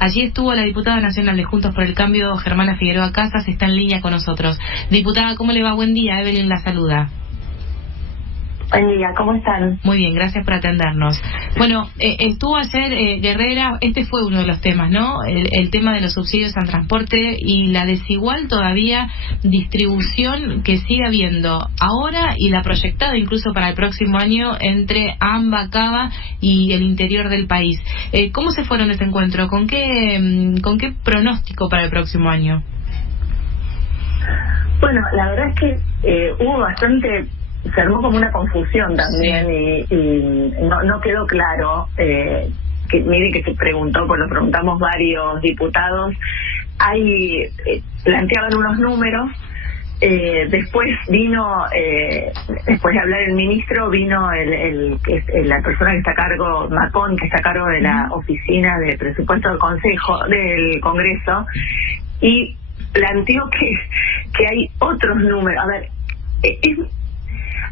Allí estuvo la diputada nacional de Juntos por el Cambio, Germana Figueroa Casas, está en línea con nosotros. Diputada, ¿cómo le va? Buen día, Evelyn la saluda. Buen día, ¿cómo están? Muy bien, gracias por atendernos. Bueno, estuvo ayer Guerrera, este fue uno de los temas, ¿no? El tema de los subsidios al transporte y la desigual todavía distribución que sigue habiendo ahora y la proyectada incluso para el próximo año entre AMBA, Cava y el interior del país. ¿Cómo se fueron ese encuentro? ¿Con qué pronóstico para el próximo año? Bueno, la verdad es que hubo bastante... Se armó como una confusión también, sí. y no quedó claro, que mire que se preguntó, pues lo preguntamos varios diputados, planteaban unos números, después vino, después de hablar el ministro, vino la persona que está a cargo, Macón, que está a cargo de la oficina de presupuesto del Congreso, y planteó que hay otros números. A ver,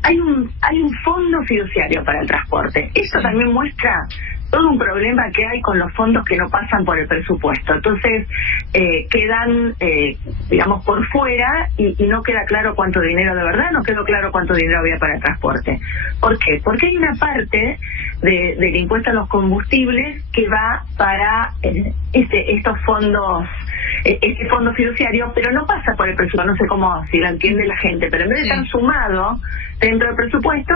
hay un fondo fiduciario para el transporte. Esto también muestra todo un problema que hay con los fondos que no pasan por el presupuesto. Entonces, quedan, digamos, por fuera y no queda claro cuánto dinero de verdad, no quedó claro cuánto dinero había para el transporte. ¿Por qué? Porque hay una parte del impuesto a los combustibles que va para estos fondos, este fondo fiduciario, pero no pasa por el presupuesto. No sé si lo entiende la gente, pero en vez de estar sumado dentro del presupuesto,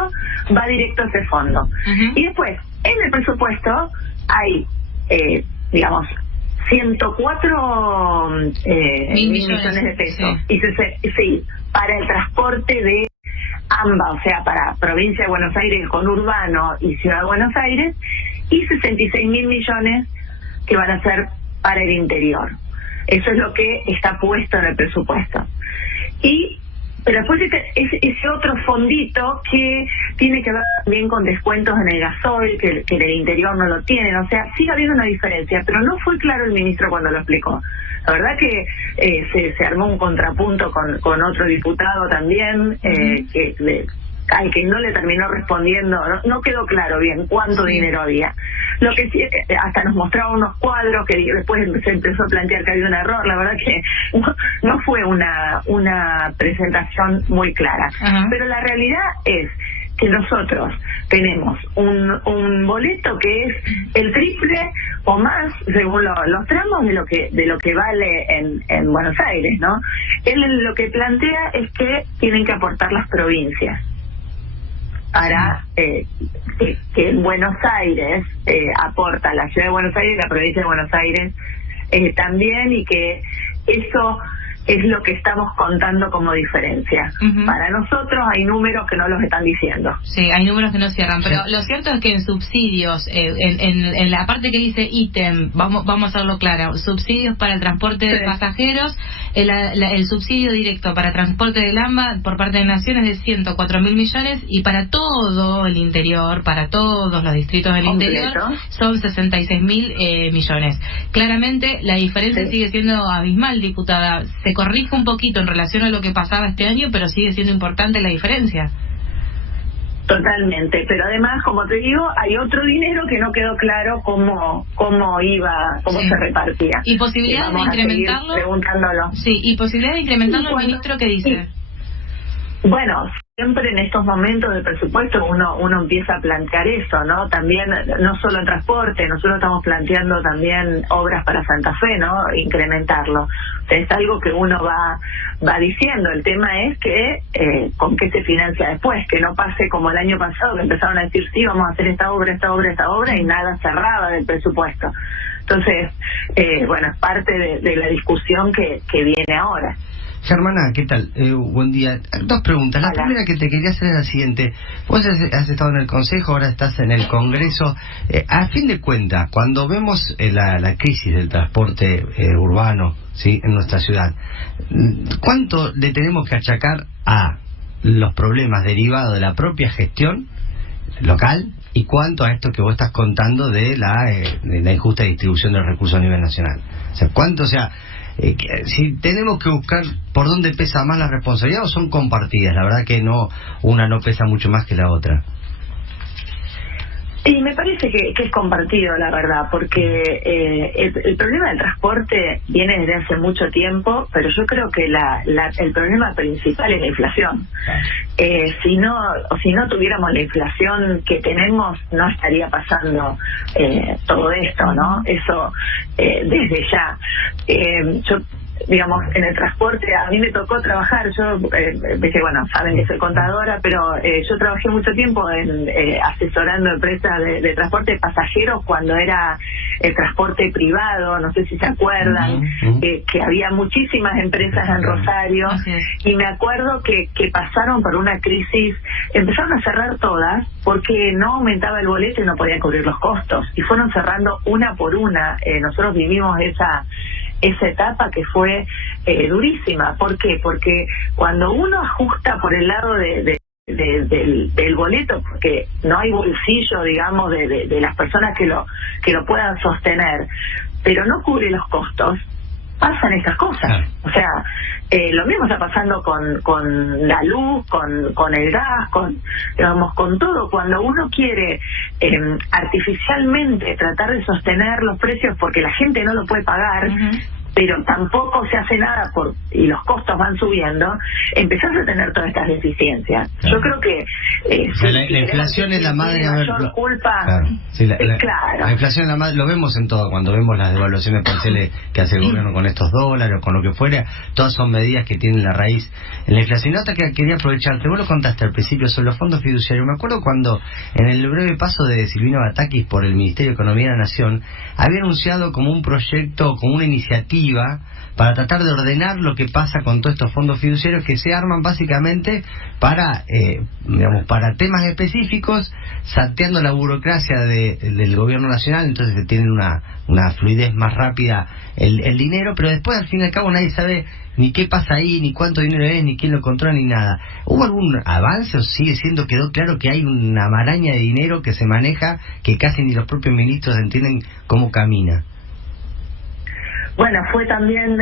va directo a ese fondo. Y después, en el presupuesto hay, digamos, 104 mil millones de pesos. Sí, para el transporte de AMBA, o sea, para provincia de Buenos Aires, conurbano y Ciudad de Buenos Aires, y 66 mil millones que van a ser para el interior. Eso es lo que está puesto en el presupuesto. Pero después ese otro fondito que tiene que ver también con descuentos en el gasoil, que en el interior no lo tienen. O sea, sigue habiendo una diferencia, pero no fue claro el ministro cuando lo explicó. La verdad que se armó un contrapunto con otro diputado también, al que no le terminó respondiendo, no quedó claro bien cuánto dinero había. Lo que sí, hasta nos mostraba unos cuadros que después se empezó a plantear que había un error. La verdad que no fue una presentación muy clara. Pero la realidad es que nosotros tenemos un boleto que es el triple o más según los tramos de lo que vale en Buenos Aires, ¿no? Él lo que plantea es que tienen que aportar las provincias para que en Buenos Aires aporta la Ciudad de Buenos Aires y la provincia de Buenos Aires también, y que eso es lo que estamos contando como diferencia. Para nosotros hay números que no los están diciendo. Sí, hay números que no cierran, pero lo cierto es que en subsidios, en la parte que dice ítem, vamos a hacerlo claro, subsidios para el transporte de pasajeros, el subsidio directo para transporte del AMBA por parte de Nación es de 104 mil millones, y para todo el interior, para todos los distritos del interior, son 66 mil millones. Claramente la diferencia sigue siendo abismal, diputada. Se corrige un poquito en relación a lo que pasaba este año, pero sigue siendo importante la diferencia. Totalmente, pero además, como te digo, hay otro dinero que no quedó claro cómo se repartía. ¿Y posibilidad de incrementarlo? Preguntándolo. Sí, ¿y posibilidad de incrementarlo, el ministro qué dice? Bueno, siempre en estos momentos de presupuesto uno empieza a plantear eso, ¿no? También, no solo en transporte, nosotros estamos planteando también obras para Santa Fe, ¿no? Incrementarlo. O sea, es algo que uno va diciendo. El tema es que con qué se financia después, que no pase como el año pasado, que empezaron a decir, sí, vamos a hacer esta obra, y nada cerraba del presupuesto. Entonces, bueno, es parte de la discusión que viene ahora. Germana, ¿qué tal? Buen día. Dos preguntas. La primera que te quería hacer es la siguiente. Vos has estado en el Consejo, ahora estás en el Congreso. A fin de cuentas, cuando vemos la crisis del transporte urbano, ¿sí?, en nuestra ciudad, ¿cuánto le tenemos que achacar a los problemas derivados de la propia gestión local y cuánto a esto que vos estás contando de la injusta distribución de los recursos a nivel nacional? O sea, ¿cuánto, si tenemos que buscar por dónde pesa más la responsabilidad o son compartidas? La verdad que una no pesa mucho más que la otra. Y me parece que es compartido, la verdad, porque el problema del transporte viene desde hace mucho tiempo, pero yo creo que el problema principal es la inflación. Si no tuviéramos la inflación que tenemos, no estaría pasando todo esto, ¿no? Eso desde ya. Yo, digamos, en el transporte, a mí me tocó trabajar, yo, bueno, saben que soy contadora, pero yo trabajé mucho tiempo asesorando empresas de transporte de pasajeros cuando era el transporte privado, no sé si se acuerdan, que había muchísimas empresas en Rosario, y me acuerdo que pasaron por una crisis, empezaron a cerrar todas, porque no aumentaba el boleto y no podían cubrir los costos, y fueron cerrando una por una. Nosotros vivimos esa etapa que fue durísima. ¿Por qué? Porque cuando uno ajusta por el lado del boleto, porque no hay bolsillo, digamos, de las personas que lo puedan sostener, pero no cubre los costos, pasan estas cosas. O sea, lo mismo está pasando con la luz, con el gas, con todo. Cuando uno quiere artificialmente tratar de sostener los precios porque la gente no lo puede pagar, pero tampoco se hace nada y los costos van subiendo, empezás a tener todas estas deficiencias. Yo creo que la inflación es la madre, mayor culpa. Claro. La inflación es la madre, lo vemos en todo, cuando vemos las devaluaciones parciales que hace el gobierno con estos dólares, con lo que fuera, todas son medidas que tienen la raíz en la inflación. Y otra que quería aprovecharte, vos lo contaste al principio sobre los fondos fiduciarios. Me acuerdo cuando en el breve paso de Silvino Batakis por el Ministerio de Economía de la Nación había anunciado como un proyecto, como una iniciativa para tratar de ordenar lo que pasa con todos estos fondos fiduciarios que se arman básicamente para para temas específicos, salteando la burocracia del gobierno nacional. Entonces se tienen una fluidez más rápida el dinero, pero después al fin y al cabo nadie sabe ni qué pasa ahí, ni cuánto dinero es, ni quién lo controla, ni nada. ¿Hubo algún avance o sigue siendo, quedó claro que hay una maraña de dinero que se maneja que casi ni los propios ministros entienden cómo camina? Bueno,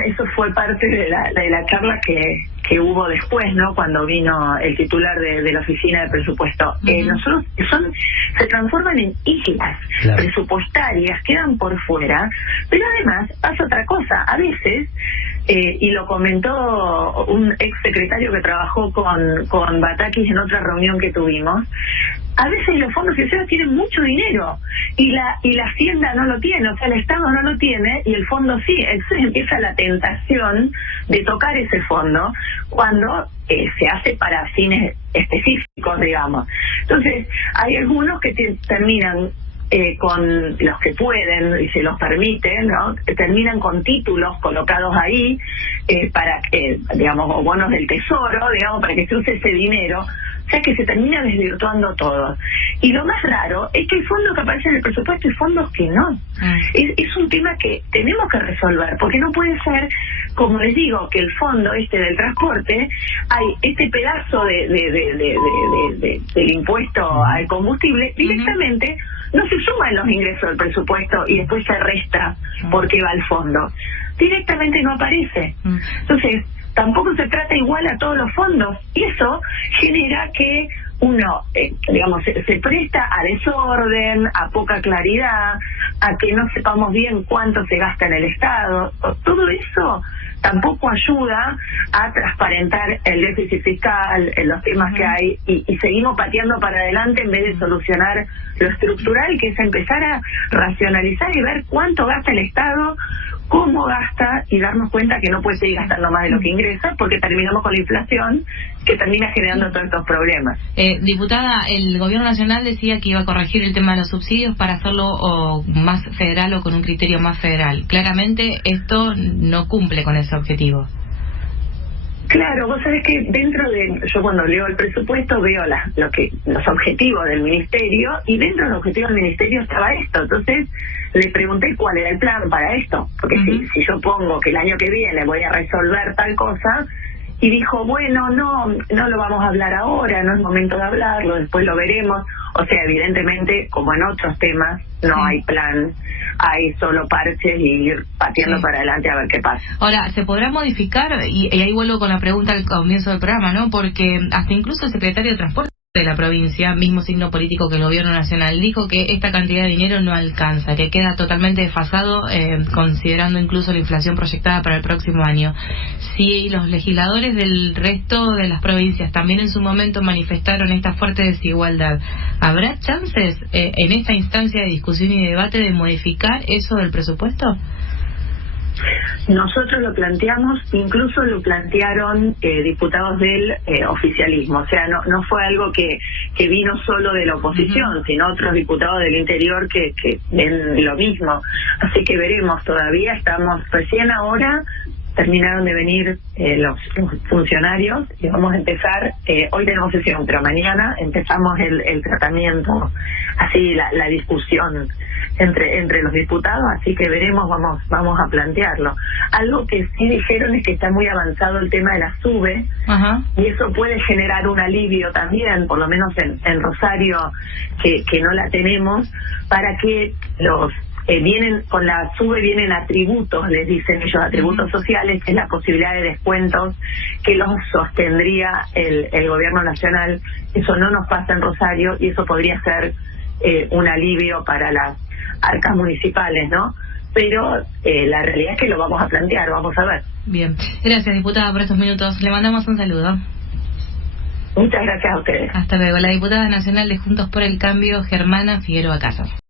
eso fue parte de la charla que hubo después, ¿no? Cuando vino el titular de la oficina de presupuesto. Nosotros se transforman en islas presupuestarias, quedan por fuera, pero además pasa otra cosa. A veces, y lo comentó un ex secretario que trabajó con Batakis en otra reunión que tuvimos, a veces los fondos fiduciarios tienen mucho dinero y la Hacienda no lo tiene, o sea, el Estado no lo tiene y el fondo sí. Entonces empieza la tentación de tocar ese fondo cuando se hace para fines específicos, digamos. Entonces, hay algunos que terminan con los que pueden y se los permiten, ¿no? Terminan con títulos colocados ahí para digamos, o bonos del tesoro, digamos, para que se use ese dinero. O sea que se termina desvirtuando todo. Y lo más raro es que hay fondos que aparecen en el presupuesto y fondos que no. Es un tema que tenemos que resolver, porque no puede ser, como les digo, que el fondo del transporte, hay este pedazo del impuesto al combustible, directamente no se suma en los ingresos del presupuesto y después se resta porque va al fondo. Directamente no aparece. Entonces, tampoco se trata igual a todos los fondos, y eso genera que uno, digamos, se presta a desorden, a poca claridad, a que no sepamos bien cuánto se gasta en el Estado. Todo eso tampoco ayuda a transparentar el déficit fiscal, los temas que hay, y seguimos pateando para adelante en vez de solucionar lo estructural, que es empezar a racionalizar y ver cuánto gasta el Estado, cómo gasta, y darnos cuenta que no puede seguir gastando más de lo que ingresa, porque terminamos con la inflación que termina generando todos estos problemas. Diputada, el gobierno nacional decía que iba a corregir el tema de los subsidios para hacerlo más federal o con un criterio más federal. Claramente esto no cumple con ese objetivo. Claro, vos sabés que yo cuando leo el presupuesto veo los objetivos del ministerio, y dentro del objetivo del ministerio estaba esto. Entonces le pregunté cuál era el plan para esto, porque si yo pongo que el año que viene voy a resolver tal cosa, y dijo, bueno, no lo vamos a hablar ahora, no es momento de hablarlo, después lo veremos. O sea, evidentemente, como en otros temas, no hay plan, hay solo parches y ir pateando para adelante a ver qué pasa. Ahora, ¿se podrá modificar? Y ahí vuelvo con la pregunta al comienzo del programa, ¿no? Porque hasta incluso el secretario de Transporte de la provincia, mismo signo político que el gobierno nacional, dijo que esta cantidad de dinero no alcanza, que queda totalmente desfasado, considerando incluso la inflación proyectada para el próximo año. Si los legisladores del resto de las provincias también en su momento manifestaron esta fuerte desigualdad, ¿habrá chances en esta instancia de discusión y debate de modificar eso del presupuesto? Nosotros lo planteamos, incluso lo plantearon diputados del oficialismo, o sea, no fue algo que vino solo de la oposición, sino otros diputados del interior que ven lo mismo. Así que veremos, todavía estamos, recién ahora terminaron de venir los funcionarios y vamos a empezar, hoy tenemos sesión, pero mañana empezamos el tratamiento, así la discusión entre los diputados, así que veremos, vamos a plantearlo. Algo que sí dijeron es que está muy avanzado el tema de la SUBE, y eso puede generar un alivio también, por lo menos en Rosario, que no la tenemos, para que los vienen con la SUBE, vienen atributos, les dicen ellos, atributos sociales, que es la posibilidad de descuentos que los sostendría el gobierno nacional. Eso no nos pasa en Rosario y eso podría ser un alivio para las arcas municipales, ¿no? Pero la realidad es que lo vamos a plantear, vamos a ver. Bien, gracias diputada por estos minutos, le mandamos un saludo. Muchas gracias a ustedes. Hasta luego. La diputada nacional de Juntos por el Cambio, Germana Figueroa Casas.